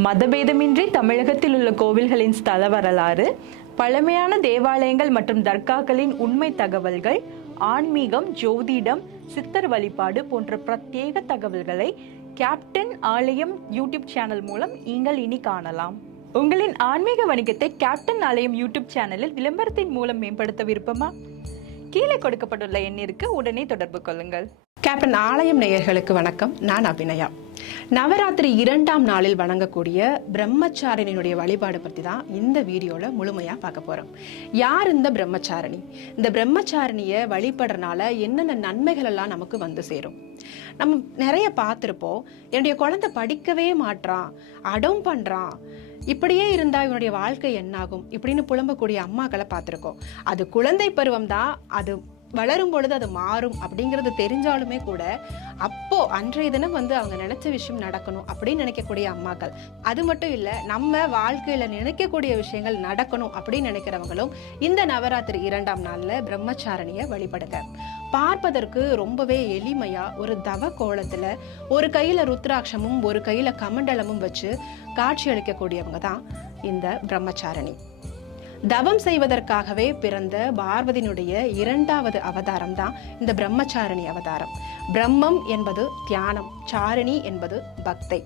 மதபேதமின்றி தமிழகத்தில் உள்ள கோவில்களின் ஸ்தல வரலாறு, பழமையான தேவாலயங்கள் மற்றும் தர்காக்களின் உண்மை தகவல்கள், ஆன்மீகம், ஜோதிடம், சித்தர் வழிபாடு போன்ற பிரத்யேக தகவல்களை கேப்டன் ஆலயம் யூடியூப் சேனல் மூலம் நீங்கள் இனி காணலாம். உங்களின் ஆன்மீக வணிகத்தை கேப்டன் ஆலயம் யூடியூப் சேனலில் விளம்பரத்தின் மூலம் மேம்படுத்த விருப்பமா? கீழே கொடுக்கப்பட்டுள்ள எண்ணிற்கு உடனே தொடர்பு கொள்ளுங்கள். கேப்டன் ஆலயம் நேயர்களுக்கு வணக்கம். நான் அபிநயா. நவராத்திரி 2ஆம் நாளில் வணங்கக்கூடிய பிரம்மச்சாரிணியுடைய வழிபாடு பற்றி தான் இந்த வீடியோல முழுமையா பார்க்க போறோம். யார் இந்த பிரம்மச்சாரிணி? இந்த பிரம்மச்சாரிணியை வழிபடுறதுனால என்னென்ன நன்மைகள் எல்லாம் நமக்கு வந்து சேரும்? நம்ம நிறைய பார்த்திருப்போம். என்னுடைய குழந்தை படிக்கவே மாட்றான், அடம் பண்றான், இப்படியே இருந்தா இவனுடைய வாழ்க்கை என்னாகும் இப்படின்னு புலம்பக்கூடிய அம்மாக்களை பார்த்திருக்கோம். அது குழந்தை பருவம் தான், அது வளரும் பொழுது அது மாறும் அப்படிங்கிறது தெரிஞ்சாலுமே கூட அப்போ அன்றைய தினம் அவங்க நினைச்ச விஷயம் நடக்கணும் அப்படின்னு நினைக்கக்கூடிய அம்மாக்கள். அது மட்டும் இல்ல, நம்ம வாழ்க்கையில நினைக்கக்கூடிய விஷயங்கள் நடக்கணும் அப்படின்னு நினைக்கிறவங்களும் இந்த நவராத்திரி 2ஆம் நாள்ல பிரம்மச்சாரணிய வழிபடுங்க. பார்ப்பதற்கு ரொம்பவே எளிமையா ஒரு தவ கோலத்துல ஒரு கையில ருத்ராட்சமும் ஒரு கையில கமண்டலமும் வச்சு காட்சி அளிக்கக்கூடியவங்க தான் இந்த பிரம்மச்சாரணி. தவம் செய்வதற்காகவே பிறந்த பார்வதியினுடைய 2வது அவதாரம் தான் இந்த பிரம்மச்சாரிணி அவதாரம். பிரம்மம் என்பது தியானம், சாரிணி என்பது பக்தை.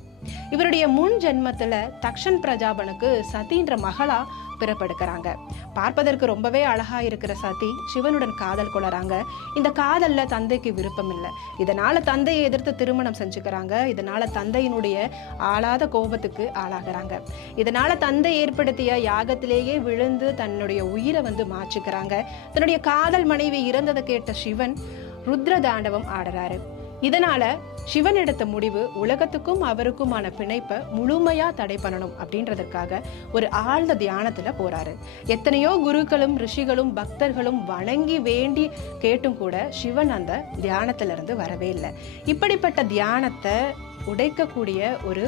இவருடைய முன் ஜென்மத்துல தக்ஷன் பிரஜாபனுக்கு சதின்ற மகளா பிறப்பெடுக்கிறாங்க. பார்ப்பதற்கு ரொம்பவே அழகா இருக்கிற சதி சிவனுடன் காதல் கொள்ளறாங்க. இந்த காதல்ல தந்தைக்கு விருப்பம் இல்லை. இதனால தந்தையை எதிர்த்து திருமணம் செஞ்சுக்கிறாங்க. இதனால தந்தையினுடைய ஆளாத கோபத்துக்கு ஆளாகிறாங்க. இதனால தந்தை ஏற்படுத்திய யாகத்திலேயே விழுந்து தன்னுடைய உயிரை மாச்சுக்கிறாங்க. தன்னுடைய காதல் மனைவி இறந்ததை கேட்ட சிவன் ருத்ர தாண்டவம் ஆடுறாரு. இதனால சிவன் எடுத்த முடிவு உலகத்துக்கும் அவருக்குமான பிணைப்பை முழுமையா தடை பண்ணணும் அப்படின்றதுக்காக ஒரு ஆழ்ந்த தியானத்துல போறாரு. எத்தனையோ குருக்களும் ரிஷிகளும் பக்தர்களும் வணங்கி வேண்டி கேட்டும் கூட சிவன் அந்த தியானத்துல இருந்து வரவே இல்லை. இப்படிப்பட்ட தியானத்தை உடைக்கக்கூடிய ஒரு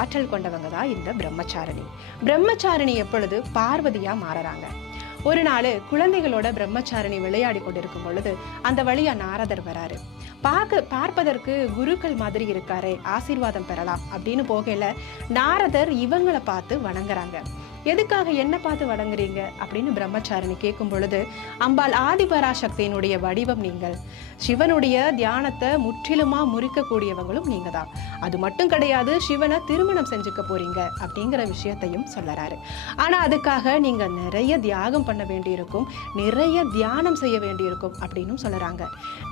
ஆற்றல் கொண்டவங்க தான் இந்த பிரம்மச்சாரிணி. பிரம்மச்சாரிணி எப்பொழுது பார்வதியா மாறுறாங்க. ஒரு நாள் குழந்தைகளோட பிரம்மச்சாரிணி விளையாடி கொண்டிருக்கும் பொழுது அந்த வழியா நாரதர் வராரு. பார்ப்பதற்கு குருக்கள் மாதிரி இருக்காரு, ஆசீர்வாதம் பெறலாம் அப்படின்னு போகல நாரதர் இவங்களை பார்த்து வணங்குறாங்க. எதுக்காக என்ன பார்த்து வணங்குறீங்க அப்படின்னு பிரம்மச்சாரிணி கேட்கும் பொழுது, அம்பாள் ஆதிபராசக்தியினுடைய வடிவம் நீங்கள், சிவனுடைய தியானத்தை முற்றிலுமா முறிக்கக்கூடியவங்களும் நீங்க தான். அது மட்டும் கிடையாது, சிவனை திருமணம் செஞ்சுக்க போறீங்க அப்படிங்கிற விஷயத்தையும் சொல்லறாரு. ஆனா அதுக்காக நீங்க நிறைய தியாகம் பண்ண வேண்டியிருக்கும், நிறைய தியானம் செய்ய வேண்டியிருக்கும் அப்படின்னு சொல்றாங்க.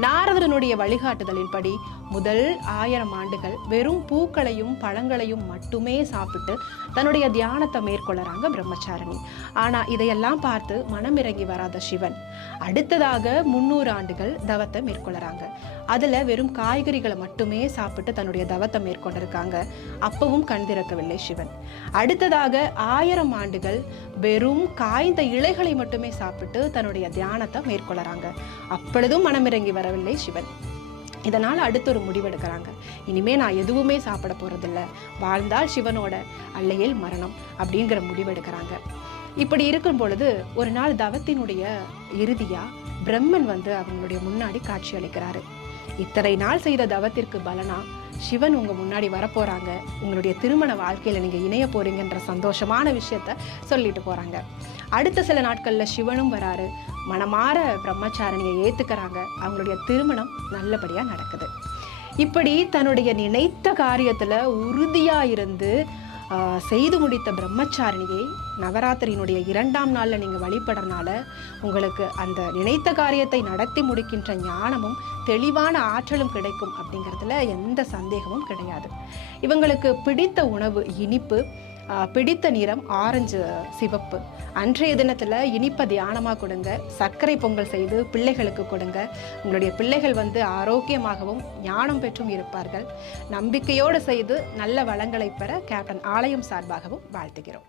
நாரதனுடைய வழிகாட்டுதலின்படி முதல் 1000 ஆண்டுகள் வெறும் பூக்களையும் பழங்களையும் மட்டுமே சாப்பிட்டு தன்னுடைய தியானத்தை மேற்கொள்ளறாங்க பிரம்மச்சாரிணி. ஆனா இதையெல்லாம் பார்த்து மனம் இறங்கி வராத சிவன் அடுத்ததாக 300 ஆண்டுகள் தவத்தை மேற்கொள்ளறாங்க. அதுல வெறும் காய்கறிகளை மட்டுமே சாப்பிட்டு தன்னுடைய தவத்தை மேற்கொண்டிருக்காங்க. அப்பவும் கண் திறக்கவில்லை சிவன். அடுத்ததாக 1000 ஆண்டுகள் வெறும் காய்ந்த இலைகளை மட்டுமே சாப்பிட்டு தன்னுடைய தியானத்தை மேற்கொள்ளறாங்க. அப்பொழுதும் மனமிறங்கி வரவில்லை சிவன். இதனால அடுத்த ஒரு முடிவெடுக்கிறாங்க. இனிமே நான் எதுவுமே சாப்பிட போறதில்ல, வாழ்ந்தால் சிவனோட அல்லையில் மரணம் அப்படிங்கிற முடிவெடுக்கிறாங்க. இப்படி இருக்கும் பொழுது ஒரு நாள் தவத்தினுடைய இறுதியா பிரம்மன் அவங்களுடைய முன்னாடி காட்சி அளிக்கிறாரு. இத்தனை நாள் செய்த தவத்திற்கு பலனா சிவன் உங்க முன்னாடி வரப்போறாங்க, உங்களுடைய திருமண வாழ்க்கையில நீங்க இணைய போறீங்கன்ற சந்தோஷமான விஷயத்த சொல்லிட்டு போறாங்க. அடுத்த சில நாட்கள்ல சிவனும் வராரு. மனமாற பிரம்மச்சாரணியை ஏத்துக்கிறாங்க. அவங்களுடைய திருமணம் நல்லபடியா நடக்குது. இப்படி தன்னுடைய நினைத்த காரியத்துல உறுதியா இருந்து செய்து முடித்த பிரம்மச்சாரிணியை நவராத்திரியினுடைய 2ஆம் நாள்ல நீங்க வழிபடுறதுனால உங்களுக்கு அந்த நினைத்த காரியத்தை நடத்தி முடிக்கின்ற ஞானமும் தெளிவான ஆற்றலும் கிடைக்கும் அப்படிங்கிறதுல எந்த சந்தேகமும் கிடையாது. இவங்களுக்கு பிடித்த உணவு இனிப்பு, பிடித்த நிறம் ஆரஞ்சு சிவப்பு. அன்றைய தினத்துல இனிப்ப தியானமா கொடுங்க. சர்க்கரை பொங்கல் செய்து பிள்ளைகளுக்கு கொடுங்க. உங்களுடைய பிள்ளைகள் ஆரோக்கியமாகவும் ஞானம் பெற்றும் இருப்பார்கள். நம்பிக்கையோடு செய்து நல்ல வளங்களை பெற கேப்டன் ஆலயம் சார்பாகவும் வாழ்த்துகிறோம்.